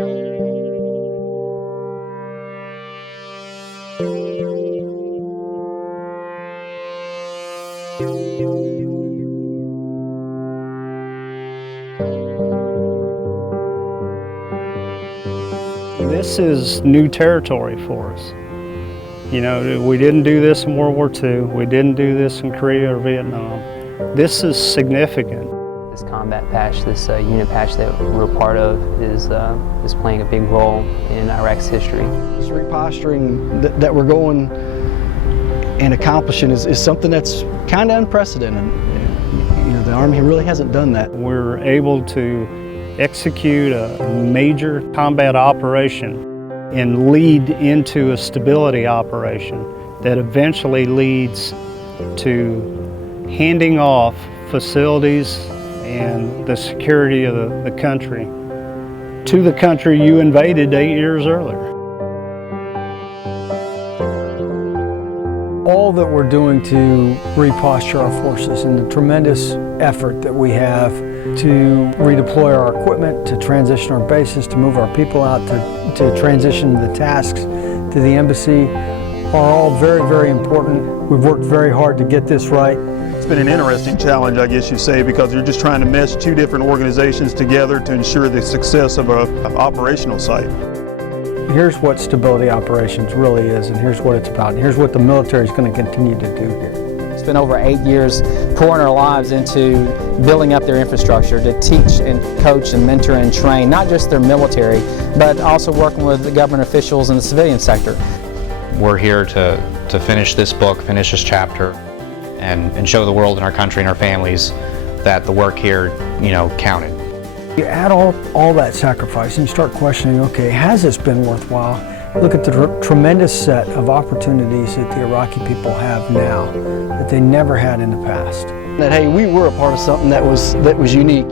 This is new territory for us. You know, we didn't do this in World War II. We didn't do this in Korea or Vietnam. This is significant. This combat patch, this unit patch that we're a part of is playing a big role in Iraq's history. This reposturing that we're going and accomplishing is something that's kind of unprecedented. You know, the Army really hasn't done that. We're able to execute a major combat operation and lead into a stability operation that eventually leads to handing off facilities and the security of the country to the country you invaded 8 years earlier. All that we're doing to reposture our forces and the tremendous effort that we have to redeploy our equipment, to transition our bases, to move our people out, to transition the tasks to the embassy are all very, very important. We've worked very hard to get this right. It's been an interesting challenge, I guess you say, because you're just trying to mesh two different organizations together to ensure the success of an operational site. Here's what stability operations really is, and here's what it's about, and here's what the military is going to continue to do here. It's been over 8 years pouring our lives into building up their infrastructure to teach and coach and mentor and train, not just their military, but also working with the government officials in the civilian sector. We're here to finish this book, finish this chapter, and show the world and our country and our families that the work here, you know, counted. You add all that sacrifice and you start questioning, okay, has this been worthwhile? Look at the tremendous set of opportunities that the Iraqi people have now that they never had in the past. That, hey, we were a part of something that was unique.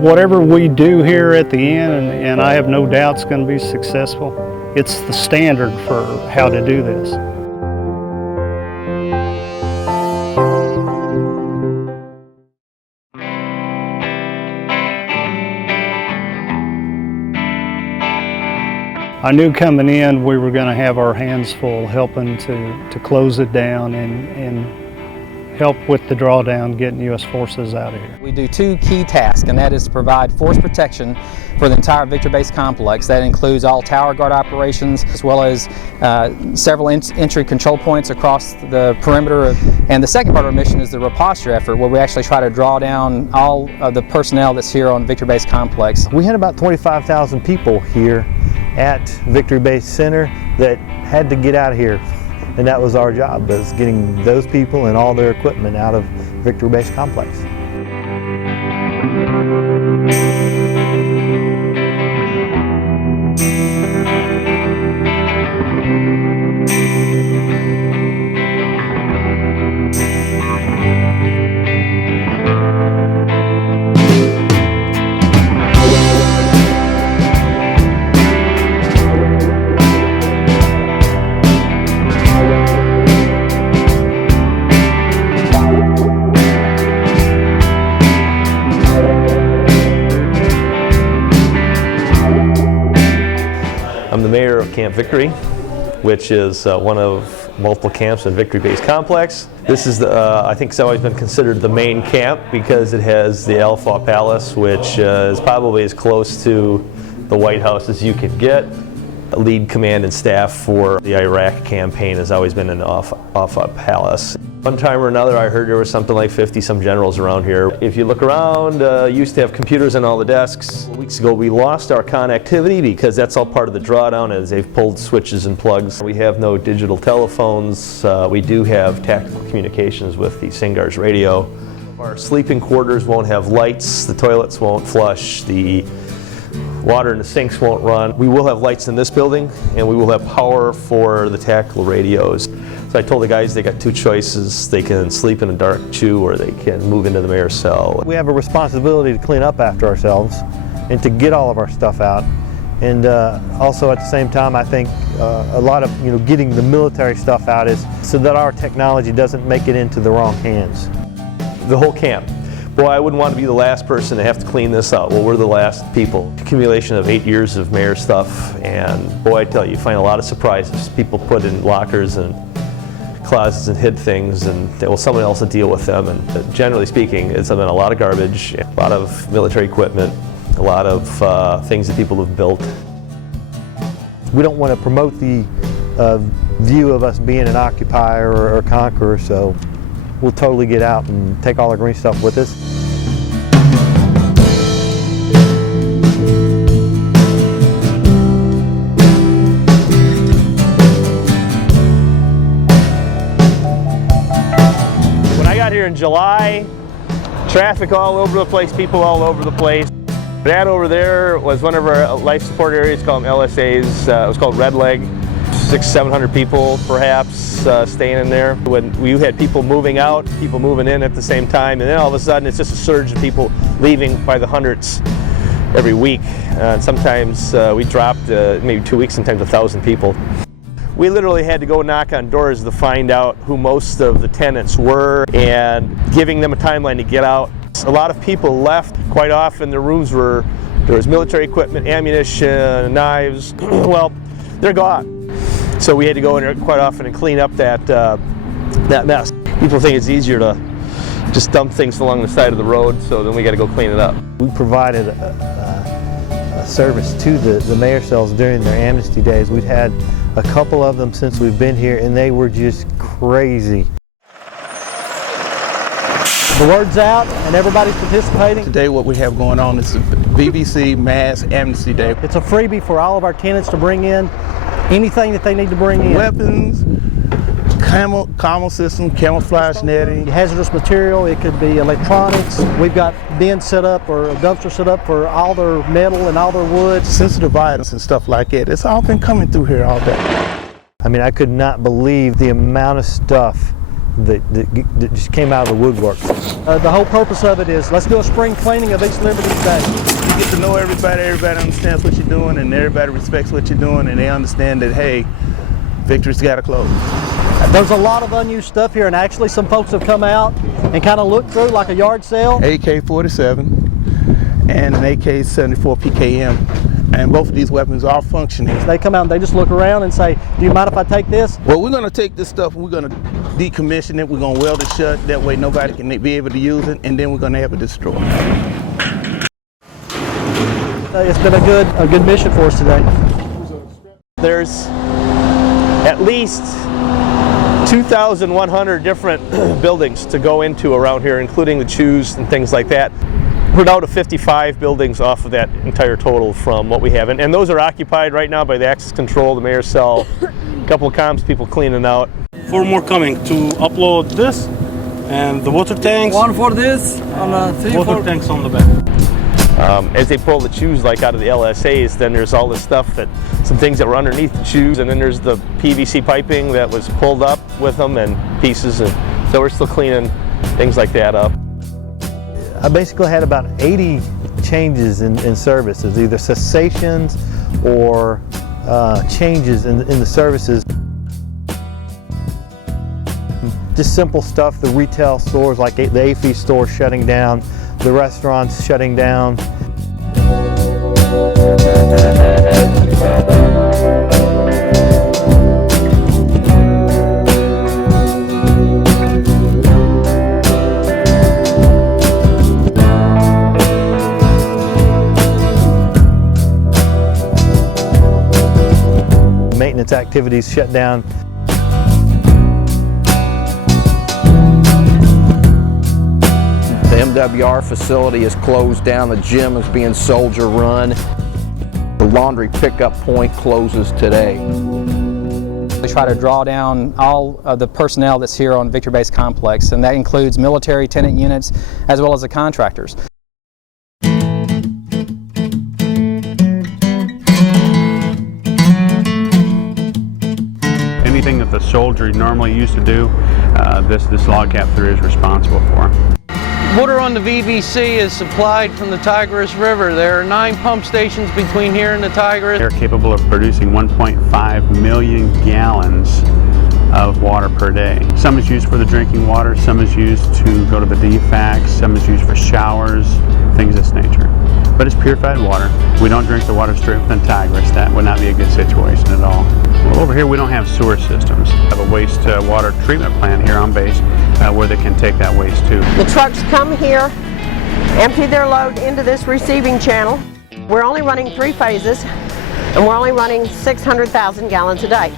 Whatever we do here at the end, and I have no doubt it's going to be successful, it's the standard for how to do this. I knew coming in we were going to have our hands full helping to close it down and help with the drawdown, getting U.S. forces out of here. We do two key tasks, and that is to provide force protection for the entire Victory Base complex. That includes all tower guard operations, as well as several entry control points across the perimeter. And the second part of our mission is the reposture effort, where we actually try to draw down all of the personnel that's here on Victory Base complex. We had about 25,000 people here at Victory Base Center that had to get out of here. And that was our job, was getting those people and all their equipment out of Victory Base Complex. I'm the mayor of Camp Victory, which is one of multiple camps in Victory Base Complex. This is, I think it's always been considered the main camp because it has the Alpha Palace, which is probably as close to the White House as you could get. Lead command and staff for the Iraq campaign has always been in Alpha Palace. One time or another I heard there was something like 50-some generals around here. If you look around, used to have computers on all the desks. Weeks ago we lost our connectivity because that's all part of the drawdown as they've pulled switches and plugs. We have no digital telephones. We do have tactical communications with the SINGAR's radio. Our sleeping quarters won't have lights, the toilets won't flush, the water in the sinks won't run. We will have lights in this building, and we will have power for the tactical radios. So I told the guys they got two choices. They can sleep in a dark chew or they can move into the mayor's cell. We have a responsibility to clean up after ourselves and to get all of our stuff out. And also at the same time, I think a lot of getting the military stuff out is so that our technology doesn't make it into the wrong hands. The whole camp. boy, I wouldn't want to be the last person to have to clean this out. Well, we're the last people. Accumulation of 8 years of mayor stuff, and boy, I tell you, you find a lot of surprises. People put in lockers and closets and hid things, and well, someone else will deal with them. And generally speaking, it's been a lot of garbage, a lot of military equipment, a lot of things that people have built. We don't want to promote the view of us being an occupier or conqueror, so we'll totally get out and take all our green stuff with us. When I got here in July, traffic all over the place, people all over the place. That over there was one of our life support areas, called LSAs. It was called Red Leg. 600-700 people perhaps staying in there. When we had people moving out, people moving in at the same time, and then all of a sudden it's just a surge of people leaving by the hundreds every week. Sometimes we dropped maybe 2 weeks, sometimes 1,000 people. We literally had to go knock on doors to find out who most of the tenants were and giving them a timeline to get out. A lot of people left. Quite often their rooms there was military equipment, ammunition, knives. Well, they're gone. So we had to go in there quite often and clean up that mess. People think it's easier to just dump things along the side of the road, so then we got to go clean it up. We provided a service to the mayor cells during their amnesty days. We've had a couple of them since we've been here, and they were just crazy. The word's out and everybody's participating. Today what we have going on is the BBC Mass Amnesty Day. It's a freebie for all of our tenants to bring in anything that they need to bring in. Weapons, commo system, camouflage netting. Hazardous material, it could be electronics. We've got bins set up or a dumpster set up for all their metal and all their wood. Sensitive items and stuff like that. It's all been coming through here all day. I mean, I could not believe the amount of stuff that just came out of the woodwork. The whole purpose of it is, let's do a spring cleaning of East Liberty today. You get to know everybody understands what you're doing, and everybody respects what you're doing, and they understand that, hey, Victory's got to close. There's a lot of unused stuff here, and actually some folks have come out and kind of looked through like a yard sale. AK-47 and an AK-74 PKM. And both of these weapons are functioning. They come out and they just look around and say, do you mind if I take this? Well, we're going to take this stuff and we're going to decommission it. We're going to weld it shut. That way nobody can be able to use it. And then we're going to have it destroyed. It's been a good mission for us today. There's at least 2,100 different buildings to go into around here, including the chews and things like that. We're down to 55 buildings off of that entire total from what we have. And those are occupied right now by the access control, the mayor's cell, a couple of comms people cleaning out. 4 more coming to upload this and the water tanks. 1 for this and 3 water tanks on the back. As they pull the chews like out of the LSAs, then there's all this stuff some things that were underneath the chews, and then there's the PVC piping that was pulled up with them and pieces, and so we're still cleaning things like that up. I basically had about 80 changes in services, either cessations or changes in the services. Just simple stuff, the retail stores like the AFI store shutting down, the restaurants shutting down. Maintenance activities shut down. The MWR facility is closed down. The gym is being soldier run. The laundry pickup point closes today. We try to draw down all of the personnel that's here on Victory Base Complex, and that includes military tenant units as well as the contractors. Anything that the soldiery normally used to do, this log capture is responsible for. Water on the VBC is supplied from the Tigris River. There are 9 pump stations between here and the Tigris. They're capable of producing 1.5 million gallons of water per day. Some is used for the drinking water, some is used to go to the DFACs, some is used for showers, things of this nature. But it's purified water. We don't drink the water straight from the Tigris. That would not be a good situation at all. Well, over here we don't have sewer systems. We have a waste water treatment plant here on base where they can take that waste to. The trucks come here, empty their load into this receiving channel. We're only running 3 phases, and we're only running 600,000 gallons a day.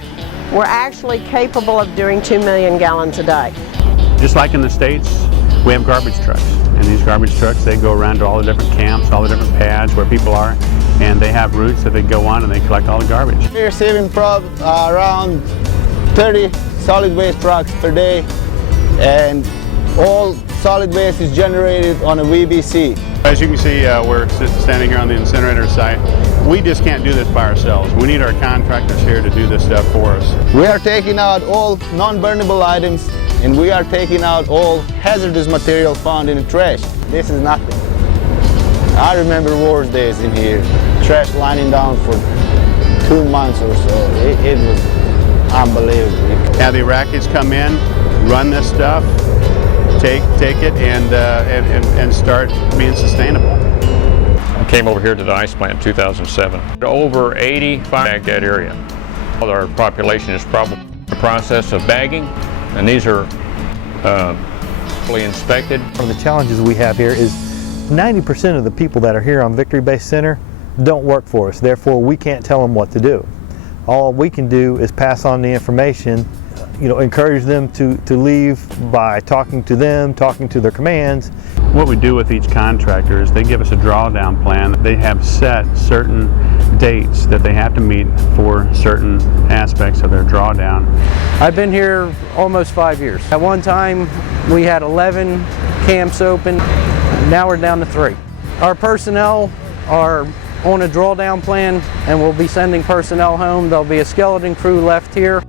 We're actually capable of doing 2 million gallons a day. Just like in the States, we have garbage trucks. And these garbage trucks, they go around to all the different camps, all the different pads where people are, and they have routes that they go on and they collect all the garbage. We're receiving around 30 solid waste trucks per day, and all solid waste is generated on a VBC. As you can see, we're standing here on the incinerator site. We just can't do this by ourselves. We need our contractors here to do this stuff for us. We are taking out all non-burnable items, and we are taking out all hazardous material found in the trash. This is nothing. I remember worse days in here. Trash lining down for 2 months or so. It was unbelievable. Now the Iraqis come in, run this stuff, take it, and start being sustainable. I came over here to the ice plant in 2007. Over 85 that area. Our population is probably in the process of bagging, and these are fully inspected. One of the challenges we have here is 90% of the people that are here on Victory Base Center don't work for us. Therefore, we can't tell them what to do. All we can do is pass on the information, encourage them to leave by talking to them, talking to their commands. What we do with each contractor is they give us a drawdown plan. They have set certain dates that they have to meet for certain aspects of their drawdown. I've been here almost 5 years. At one time we had 11 camps open. Now we're down to 3. Our personnel are on a drawdown plan, and we'll be sending personnel home. There'll be a skeleton crew left here.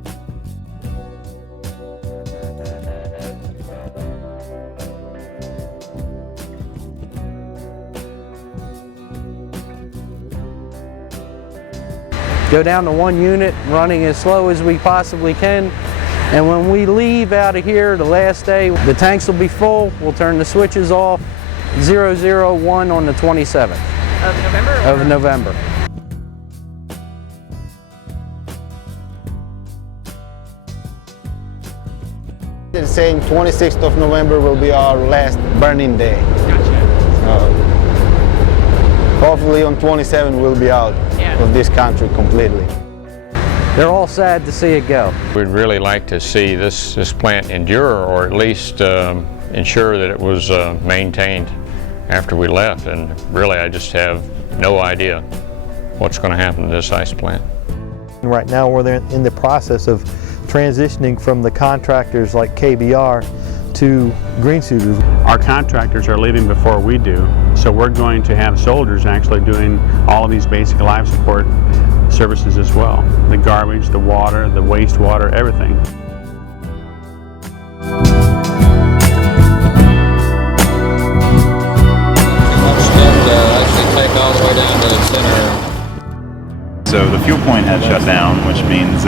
Go down to 1 unit, running as slow as we possibly can. And when we leave out of here the last day, the tanks will be full. We'll turn the switches off. 001 on the 27th. Of November? Of November. They're saying 26th of November will be our last burning day. Gotcha. Hopefully on 27 we'll be out of this country completely. They're all sad to see it go. We'd really like to see this plant endure, or at least ensure that it was maintained after we left. And really, I just have no idea what's going to happen to this ice plant. Right now we're in the process of transitioning from the contractors like KBR to green suiters. Our contractors are leaving before we do, so we're going to have soldiers actually doing all of these basic life support services as well. The garbage, the water, the wastewater, everything. So the fuel point had shut down, which means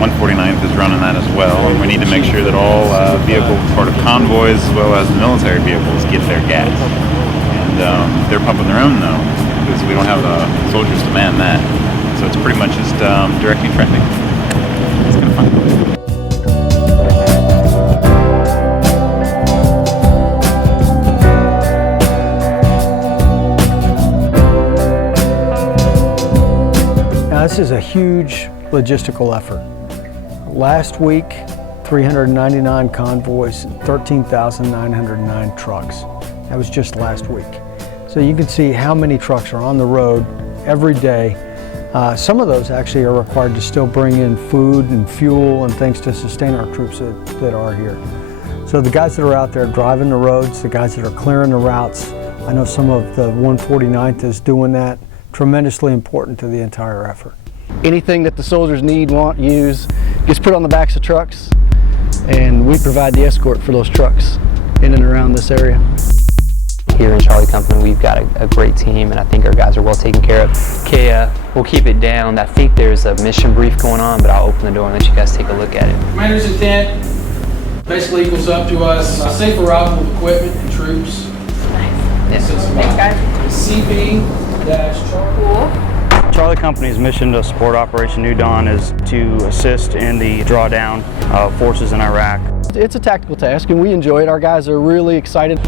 149th is running that as well, and we need to make sure that all vehicle part of convoys as well as the military vehicles get their gas. And they're pumping their own though, because we don't have soldiers to man that. So it's pretty much just directing traffic. It's kind of fun. Now, this is a huge logistical effort. Last week, 399 convoys, 13,909 trucks. That was just last week. So you can see how many trucks are on the road every day. Some of those actually are required to still bring in food and fuel and things to sustain our troops that are here. So the guys that are out there driving the roads, the guys that are clearing the routes, I know some of the 149th is doing that. Tremendously important to the entire effort. Anything that the soldiers need, want, use, gets put on the backs of trucks, and we provide the escort for those trucks in and around this area. here in Charlie Company, we've got a great team, and I think our guys are well taken care of. Okay, we'll keep it down. I think there's a mission brief going on, but I'll open the door and let you guys take a look at it. Commander's intent basically equals up to us safe arrival of equipment and troops. Nice. Thanks, guys. CP-Charlie. Charlie Company's mission to support Operation New Dawn is to assist in the drawdown of forces in Iraq. It's a tactical task and we enjoy it. Our guys are really excited.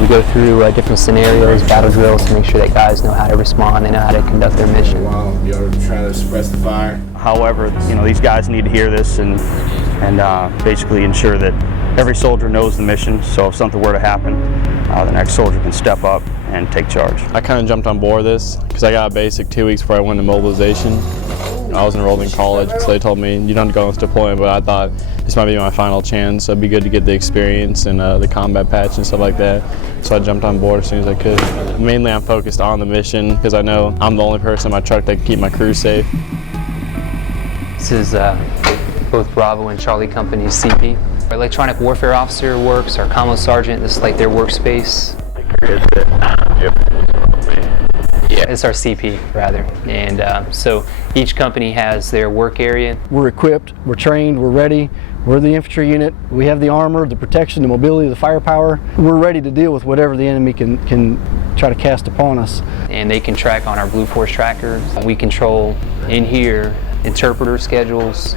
We go through different scenarios, battle drills to make sure that guys know how to respond, they know how to conduct their mission. While you're trying to suppress the fire. However, these guys need to hear this and basically ensure that every soldier knows the mission, so if something were to happen, the next soldier can step up and take charge. I kind of jumped on board this because I got a basic 2 weeks before I went to mobilization. I was enrolled in college, so they told me you don't go on this deployment, but I thought this might be my final chance, so it'd be good to get the experience and the combat patch and stuff like that. So I jumped on board as soon as I could. Mainly I'm focused on the mission because I know I'm the only person in my truck that can keep my crew safe. This is both Bravo and Charlie Company's CP. Our electronic warfare officer works, our commo sergeant, this is like their workspace. Yeah, it's our CP rather, and so each company has their work area. We're equipped, we're trained, we're ready. We're the infantry unit. We have the armor, the protection, the mobility, the firepower. We're ready to deal with whatever the enemy can try to cast upon us. And they can track on our Blue Force trackers. We control in here interpreter schedules,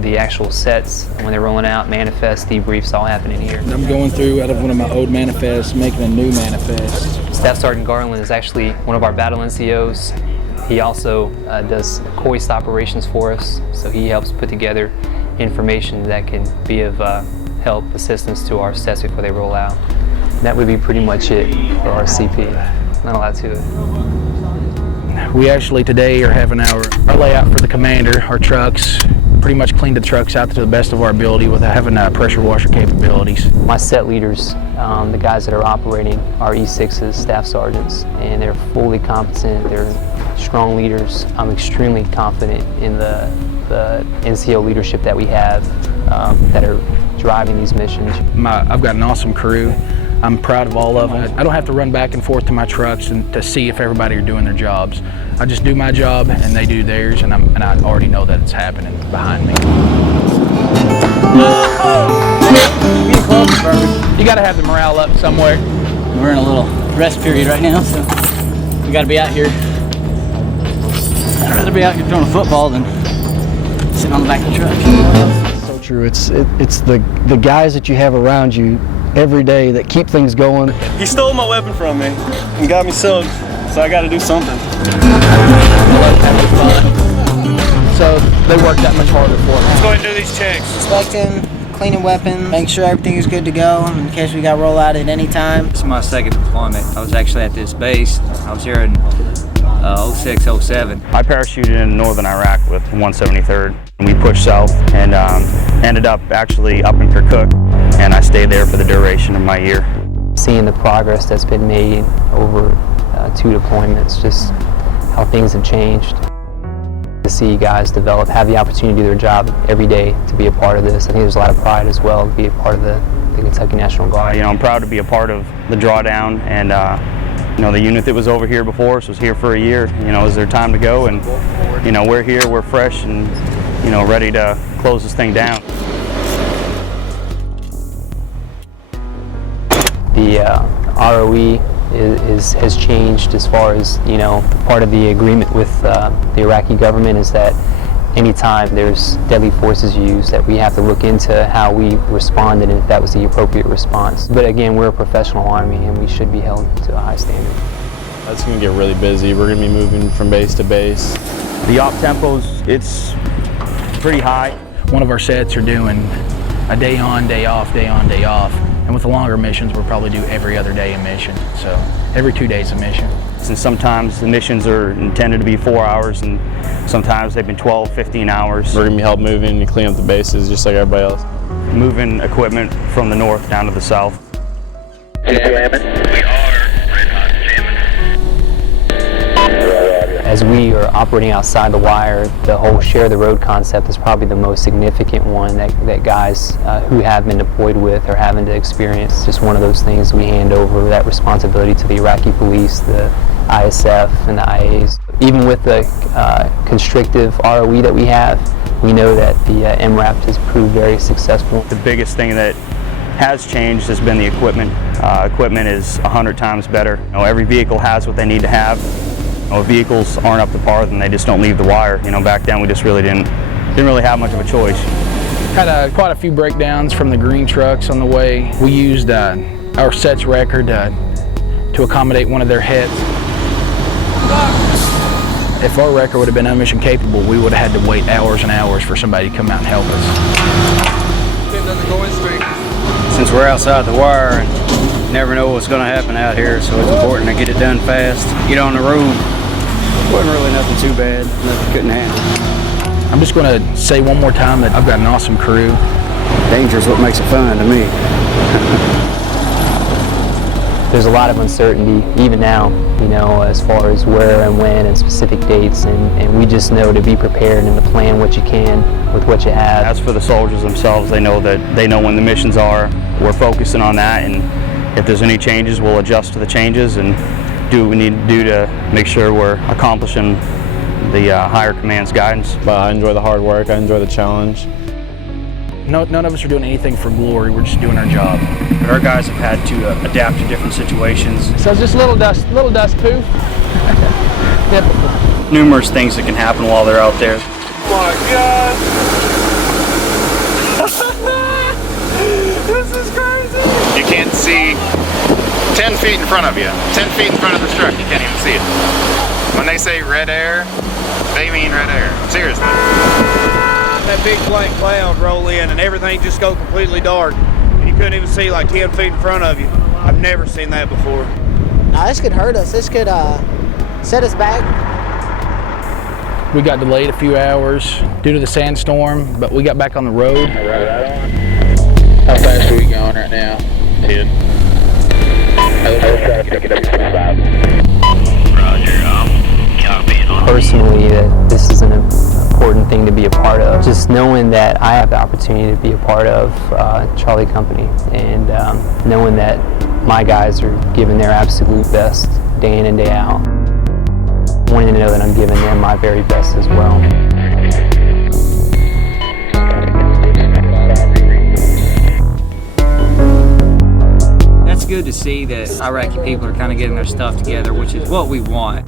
the actual sets when they're rolling out, manifests, debriefs, all happen in here. I'm going through out of one of my old manifests, making a new manifest. Staff Sergeant Garland is actually one of our battle NCOs. He also does hoist operations for us, so he helps put together information that can be of help, assistance to our sets before they roll out. That would be pretty much it for our CP. Not a lot to it. We actually today are having our layout for the commander, our trucks. Pretty much cleaned the trucks out to the best of our ability without having pressure washer capabilities. My set leaders, the guys that are operating, are E6s, staff sergeants, and they're fully competent, they're strong leaders. I'm extremely confident in the NCO leadership that we have that are driving these missions. I've got an awesome crew. I'm proud of all of them. I don't have to run back and forth to my trucks and to see if everybody are doing their jobs. I just do my job and they do theirs, and I already know that it's happening behind me. You got to have the morale up somewhere. We're in a little rest period right now, so we got to be out here. I'd rather be out here throwing a football than sitting on the back of the truck. So true. It's the guys that you have around you every day that keep things going. He stole my weapon from me and got me soaked, so I got to do something. So they work that much harder for us. Let's go ahead and do these checks. Inspecting, cleaning weapons, making sure everything is good to go in case we got roll out at any time. This is my second deployment. I was actually at this base. I was here in 06, 07. I parachuted in northern Iraq with 173rd. We pushed south and ended up actually up in Kirkuk, and I stayed there for the duration of my year. Seeing the progress that's been made over 2 deployments, just how things have changed. To see guys develop, have the opportunity to do their job every day, to be a part of this. I think there's a lot of pride as well to be a part of the Kentucky National Guard. I'm proud to be a part of the drawdown, and the unit that was over here before us was here for a year. Is there time to go? And we're here, we're fresh, and ready to close this thing down. The ROE has changed as far as, part of the agreement with the Iraqi government is that anytime there's deadly forces used, that we have to look into how we responded and if that was the appropriate response. But again, we're a professional army and we should be held to a high standard. It's going to get really busy. We're going to be moving from base to base. The op tempos, it's pretty high. One of our sets are doing a day on, day off, day on, day off. And with the longer missions, we'll probably do every other day a mission. So every 2 days a mission. And sometimes the missions are intended to be 4 hours, and sometimes they've been 12, 15 hours. We're going to be help moving and clean up the bases just like everybody else. Moving equipment from the north down to the south. As we are operating outside the wire, the whole share the road concept is probably the most significant one that guys who have been deployed with are having to experience. Just one of those things we hand over that responsibility to the Iraqi police, the ISF and the IAs. Even with the constrictive ROE that we have, we know that the MRAP has proved very successful. The biggest thing that has changed has been the equipment. Equipment is 100 times better. Every vehicle has what they need to have. If vehicles aren't up to par, then they just don't leave the wire. Back then we just really didn't really have much of a choice. Had quite a few breakdowns from the green trucks on the way. We used our sets record to accommodate one of their hits. If our wrecker would have been unmission capable, we would have had to wait hours and hours for somebody to come out and help us. Since we're outside the wire and never know what's going to happen out here, so it's important to get it done fast. Get on the road. Wasn't really nothing too bad, nothing couldn't handle. I'm just going to say one more time that I've got an awesome crew. Danger is what makes it fun to me. There's a lot of uncertainty, even now, as far as where and when and specific dates, and we just know to be prepared and to plan what you can with what you have. As for the soldiers themselves, they know when the missions are. We're focusing on that, and if there's any changes, we'll adjust to the changes and do what we need to do to make sure we're accomplishing the higher command's guidance. But I enjoy the hard work, I enjoy the challenge. None of us are doing anything for glory, we're just doing our job. But our guys have had to adapt to different situations. So it's just little dust poof. Typical. Numerous things that can happen while they're out there. Oh my God! This is crazy! You can't see 10 feet in front of you, 10 feet in front of the truck, you can't even see it. When they say red air, they mean red air. Seriously. That big black cloud roll in and everything just go completely dark. And you couldn't even see like 10 feet in front of you. I've never seen that before. Now this could hurt us. This could set us back. We got delayed a few hours due to the sandstorm, but we got back on the road. How fast are we going right now? 10. Personally, that this is an important thing to be a part of. Just knowing that I have the opportunity to be a part of Charlie Company, and knowing that my guys are giving their absolute best day in and day out. Wanting to know that I'm giving them my very best as well. That's good to see that Iraqi people are kind of getting their stuff together, which is what we want.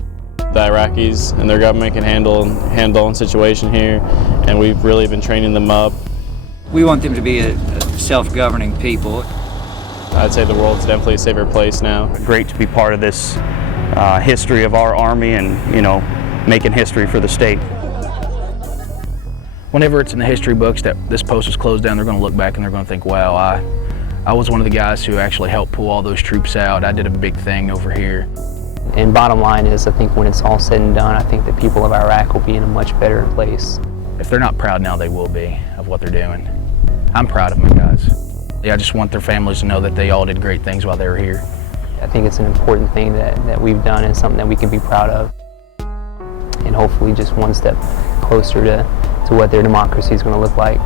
The Iraqis and their government can handle a situation here, and we've really been training them up. We want them to be a self-governing people. I'd say the world's definitely a safer place now. Great to be part of this history of our Army and, making history for the state. Whenever it's in the history books that this post was closed down, they're going to look back and they're going to think, wow, I was one of the guys who actually helped pull all those troops out. I did a big thing over here. And bottom line is, I think when it's all said and done, I think the people of Iraq will be in a much better place. If they're not proud now, they will be of what they're doing. I'm proud of my guys. I just want their families to know that they all did great things while they were here. I think it's an important thing that we've done and something that we can be proud of. And hopefully just one step closer to what their democracy is going to look like.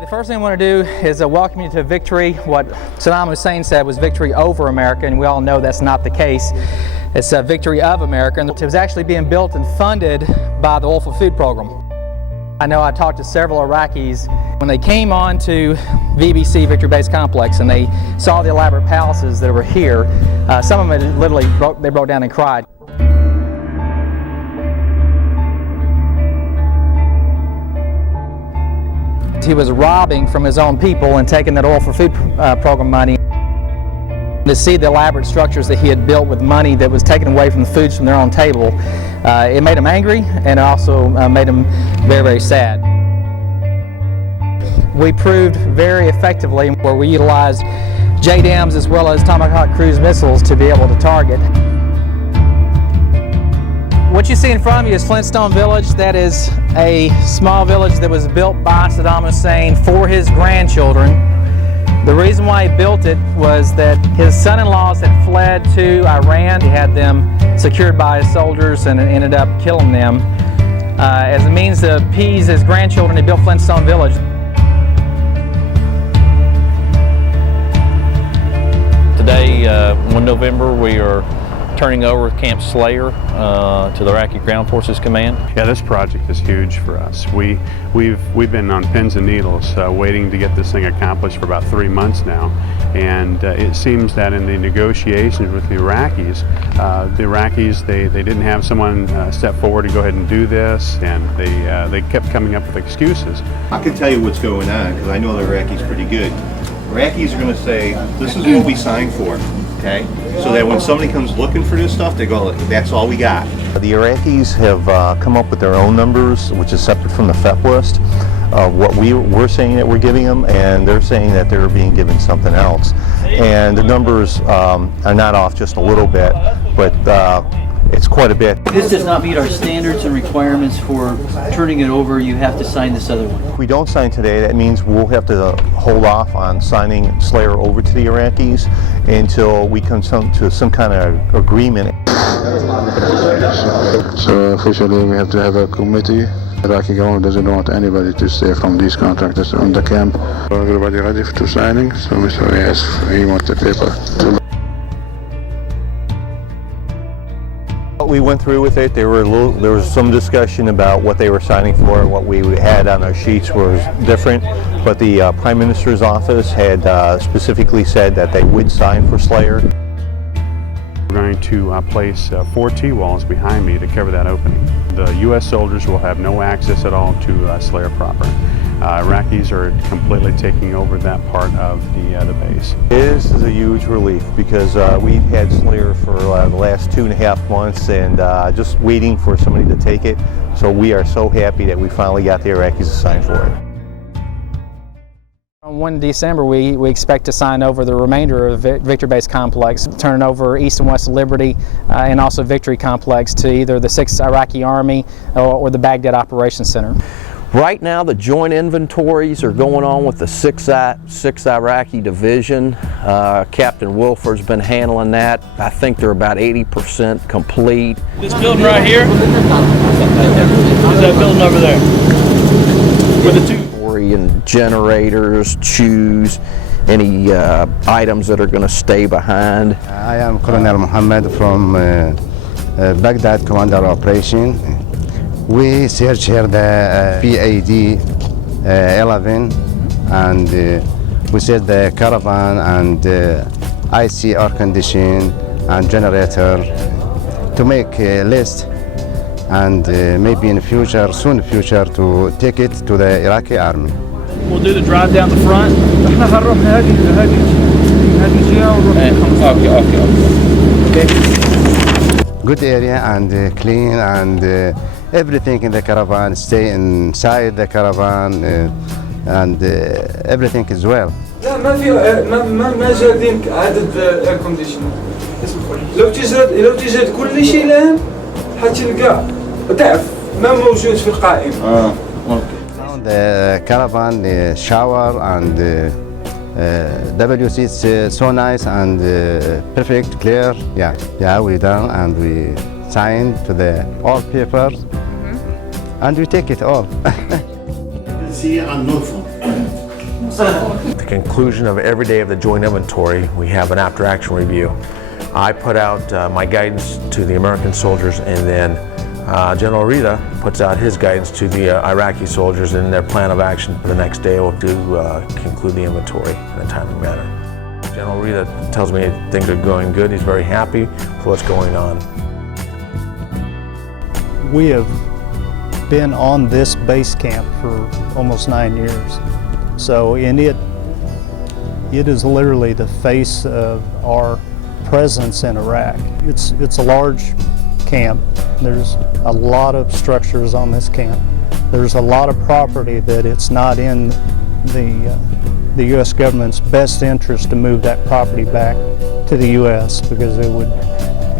The first thing I want to do is welcome you to victory. What Saddam Hussein said was victory over America, and we all know that's not the case. It's a victory of America, and it was actually being built and funded by the Oil for Food program. I know I talked to several Iraqis when they came on to VBC Victory Base Complex and they saw the elaborate palaces that were here. Some of them literally broke down and cried. He was robbing from his own people and taking that Oil for Food program money. To see the elaborate structures that he had built with money that was taken away from the foods from their own table, it made him angry, and it also made him very, very sad. we proved very effectively where we utilized JDAMs as well as Tomahawk cruise missiles to be able to target. What you see in front of you is Flintstone Village. That is a small village that was built by Saddam Hussein for his grandchildren. The reason why he built it was that his son-in-laws had fled to Iran. He had them secured by his soldiers and ended up killing them. As a means to appease his grandchildren, he built Flintstone Village. Today, 1 November, we are turning over Camp Slayer to the Iraqi Ground Forces Command. Yeah, this project is huge for us. We've been on pins and needles waiting to get this thing accomplished for about 3 months now, and it seems that in the negotiations with the Iraqis they didn't have someone step forward to go ahead and do this, and they kept coming up with excuses. I can tell you what's going on because I know the Iraqis pretty good. Iraqis are going to say, this is what we signed for, okay? So that when somebody comes looking for this stuff, they go, that's all we got. The Iraqis have come up with their own numbers, which is separate from the FEP list, of what we're saying that we're giving them, and they're saying that they're being given something else. And the numbers are not off just a little bit, but it's quite a bit. This does not meet our standards and requirements for turning it over. You have to sign this other one. If we don't sign today, that means we'll have to hold off on signing Slayer over to the Iraqis until we come to some kind of agreement. So officially we have to have a committee. The Iraqi government doesn't want anybody to stay from these contractors on the camp. Everybody ready to signing, so Mr. Yes, he wants the paper. We went through with it. There was some discussion about what they were signing for, and what we had on our sheets was different. But the Prime Minister's office had specifically said that they would sign for Slayer. We're going to place 4 T-walls behind me to cover that opening. The U.S. soldiers will have no access at all to Slayer proper. Iraqis are completely taking over that part of the base. This is a huge relief because we've had Slayer for the last 2.5 months and just waiting for somebody to take it. So we are so happy that we finally got the Iraqis to sign for it. On 1 December, we expect to sign over the remainder of Victory Base Complex, turning over East and West Liberty and also Victory Complex to either the 6th Iraqi Army or the Baghdad Operations Center. Right now, the joint inventories are going on with the 6th Iraqi Division. Captain Wilford's been handling that. I think they're about 80% complete. This building right here is that building over there with the 2 and generators, choose any items that are going to stay behind. I am Colonel Mohammed from Baghdad Commander Operation. We search here the PAD 11 and we search the caravan and IC air condition and generator to make a list and maybe in the future, soon future, to take it to the Iraqi army. We'll do the drive down the front. Okay. Good area and clean and everything in the caravan stay inside the caravan and everything is well. لا ما زادين عدد الاير كونديشنر. لو تجد كل شيء الان حتلقى ضعف ما موجود في القائمة. The caravan, the shower and WC is so nice and perfect, clear. Yeah, we done and we signed to the all papers and we take it all. See on Norfolk. At the conclusion of every day of the joint inventory, we have an after-action review. I put out my guidance to the American soldiers, and then General Rita puts out his guidance to the Iraqi soldiers, and their plan of action for the next day will conclude the inventory in a timely manner. General Rita tells me things are going good. He's very happy with what's going on. We have been on this base camp for almost 9 years. So it is literally the face of our presence in Iraq. It's a large camp. There's a lot of structures on this camp. There's a lot of property that it's not in the U.S. government's best interest to move that property back to the U.S. because it would,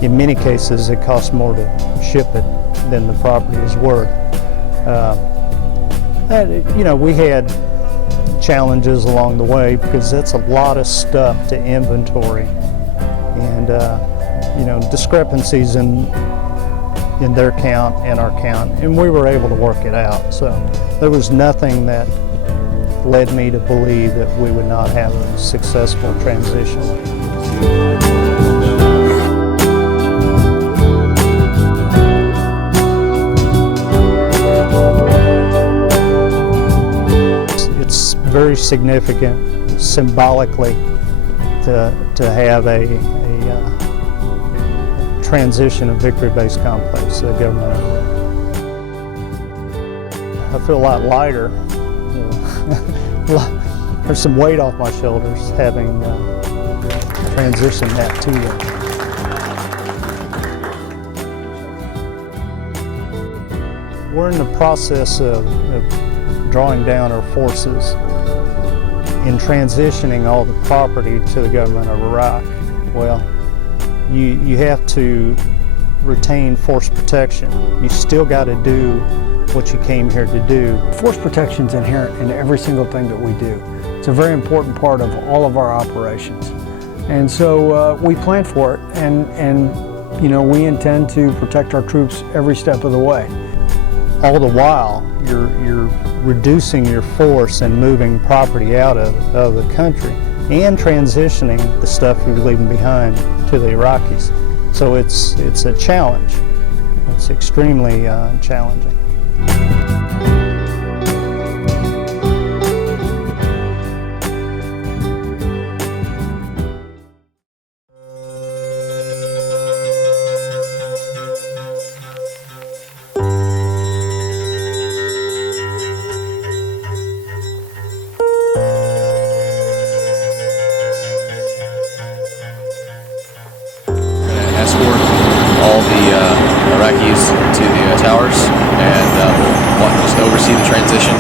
in many cases, it costs more to ship it than the property is worth. You know, we had challenges along the way because that's a lot of stuff to inventory, and you know, discrepancies in their count and our count, and we were able to work it out. So there was nothing that led me to believe that we would not have a successful transition. It's very significant symbolically to have a transition of victory-based complex to the government. I feel a lot lighter. There's some weight off my shoulders having transitioned that to them. We're in the process of drawing down our forces in transitioning all the property to the government of Iraq. Well, you have to retain force protection. You still got to do what you came here to do. Force protection is inherent in every single thing that we do. It's a very important part of all of our operations. And so we plan for it, and you know, we intend to protect our troops every step of the way. All the while, you're reducing your force and moving property out of the country and transitioning the stuff you're leaving behind to the Iraqis. So it's a challenge. It's extremely challenging. Escort all the Iraqis to the towers, and we'll just oversee the transition.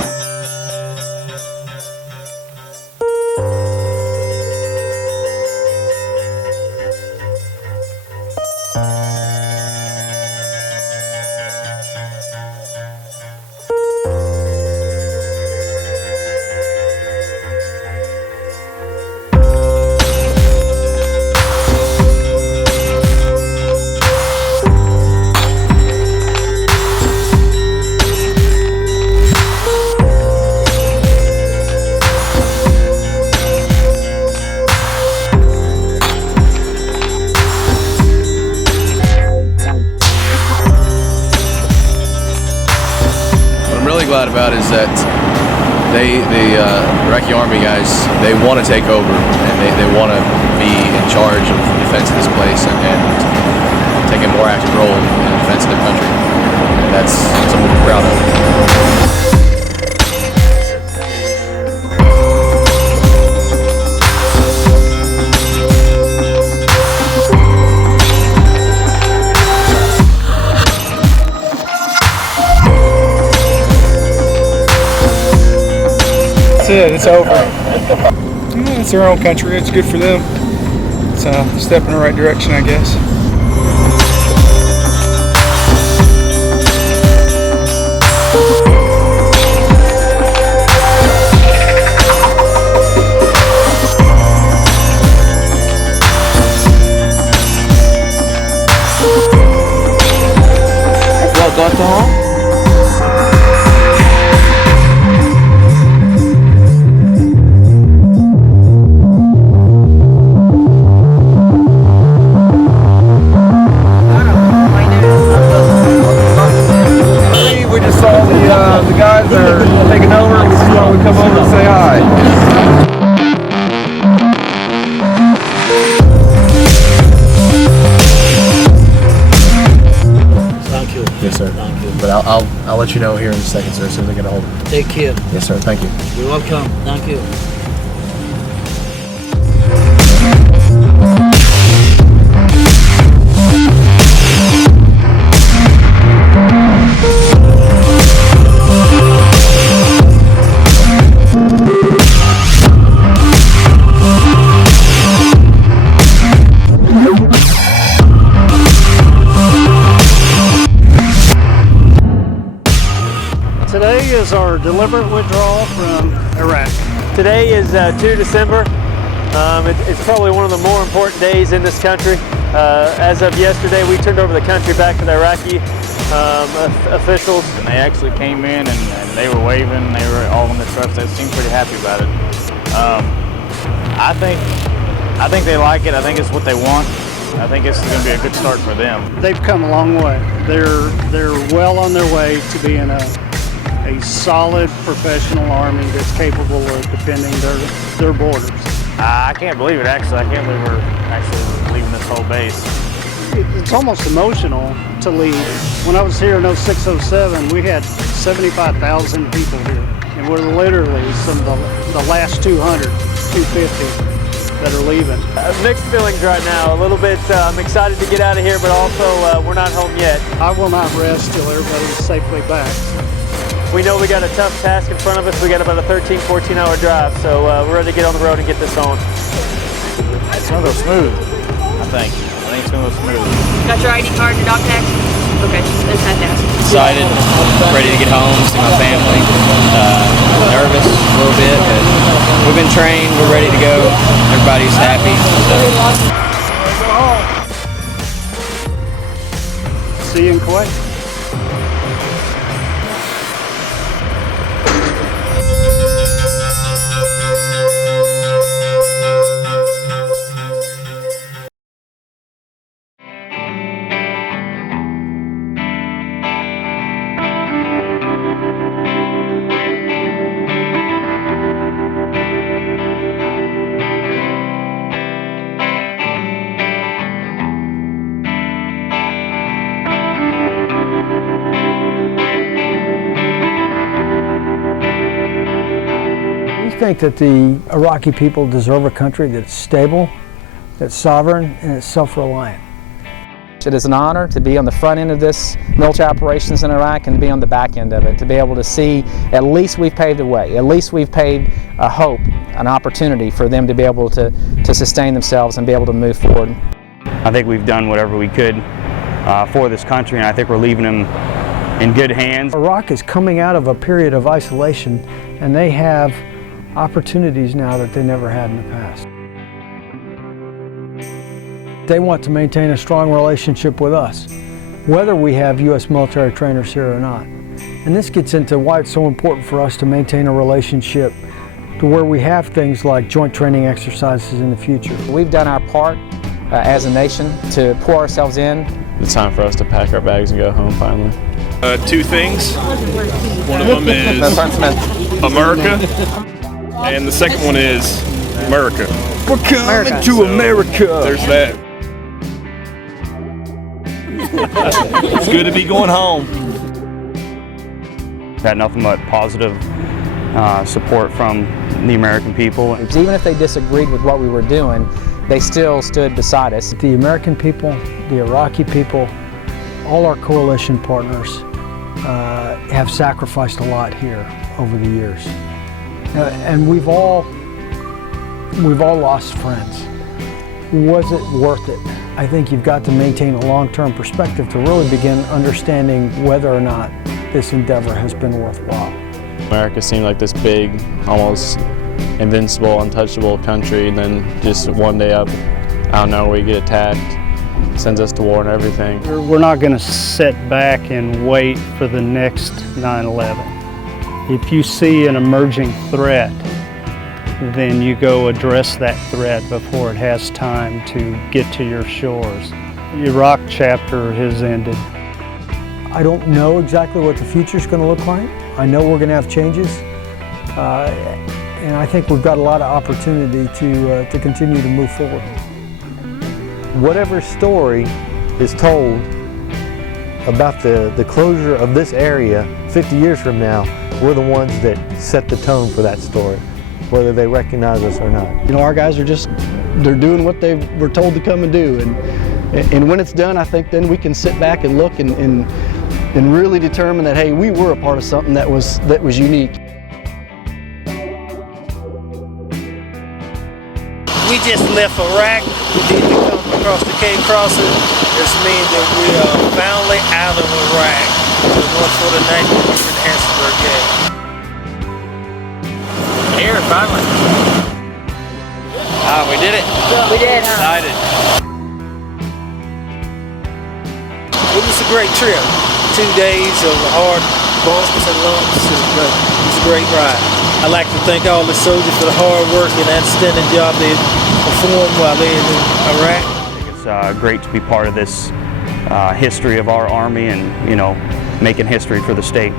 Glad about is that the Iraqi army guys, they want to take over, and they want to be in charge of the defense of this place and take a more active role in the defense of their country. And that's something we're proud of. It's over. Yeah, it's their own country. It's good for them. It's a step in the right direction, I guess. The guys are taking over. We just want to come over and say hi. Thank you. Yes, sir. Thank you. But I'll let you know here in a second, sir, as soon as I get a hold of it. Take care. Yes, sir. Thank you. You're welcome. Thank you. deliberate withdrawal from Iraq. Today is 2 December. It's probably one of the more important days in this country. As of yesterday, we turned over the country back to the Iraqi officials. And they actually came in and they were waving, they were all in the trucks. They seemed pretty happy about it. I think they like it. I think it's what they want. I think it's going to be a good start for them. They've come a long way. They're well on their way to being a solid professional army that's capable of defending their borders. I can't believe it, actually. I can't believe we're actually leaving this whole base. It's almost emotional to leave. When I was here in 06, 07, we had 75,000 people here. And we're literally some of the last 200, 250 that are leaving. Mixed feelings right now. A little bit, I'm excited to get out of here, but also we're not home yet. I will not rest till everybody's safely back. We know we got a tough task in front of us. We got about a 13, 14-hour drive, so we're ready to get on the road and get this on. It's going to go smooth, I think. I think it's going to go smooth. Got your ID card and your dog tag? Okay, that's fantastic. Excited, ready to get home, see my family. Nervous a little bit, but we've been trained, we're ready to go. Everybody's happy. So. See you in Kuwait. I think that the Iraqi people deserve a country that's stable, that's sovereign, and that's self-reliant. It is an honor to be on the front end of this military operations in Iraq and to be on the back end of it, to be able to see at least we've paved the way, at least we've paved a hope, an opportunity for them to be able to sustain themselves and be able to move forward. I think we've done whatever we could for this country, and I think we're leaving them in good hands. Iraq is coming out of a period of isolation, and they have opportunities now that they never had in the past. They want to maintain a strong relationship with us, whether we have U.S. military trainers here or not. And this gets into why it's so important for us to maintain a relationship to where we have things like joint training exercises in the future. We've done our part as a nation to pour ourselves in. It's time for us to pack our bags and go home finally. Two things. One of them is America. And the second one is America. We're coming to America. There's that. It's good to be going home. Had nothing but positive support from the American people. Even if they disagreed with what we were doing, they still stood beside us. The American people, the Iraqi people, all our coalition partners have sacrificed a lot here over the years. And we've all lost friends. Was it worth it? I think you've got to maintain a long-term perspective to really begin understanding whether or not this endeavor has been worthwhile. America seemed like this big, almost invincible, untouchable country, and then just one day up, I don't know, we get attacked, sends us to war and everything. We're not going to sit back and wait for the next 9/11. If you see an emerging threat, then you go address that threat before it has time to get to your shores. The Iraq chapter has ended. I don't know exactly what the future's going to look like. I know we're going to have changes, and I think we've got a lot of opportunity to continue to move forward. Whatever story is told about the closure of this area 50 years from now, we're the ones that set the tone for that story, whether they recognize us or not. You know, our guys are they're doing what they were told to come and do, and when it's done, I think then we can sit back and look and really determine that, hey, we were a part of something that was unique. We just left Iraq. We didn't come across the Cape Crossing. This means that we are finally out of Iraq. We're going for the 90th Harrisonburg game. Here, finally. We did it. We did, huh? Excited. It was a great trip. 2 days of hard bumps and lumps, but it was a great ride. I'd like to thank all the soldiers for the hard work and outstanding job they performed while they were in Iraq. It's great to be part of this history of our Army and, you know, making history for the state.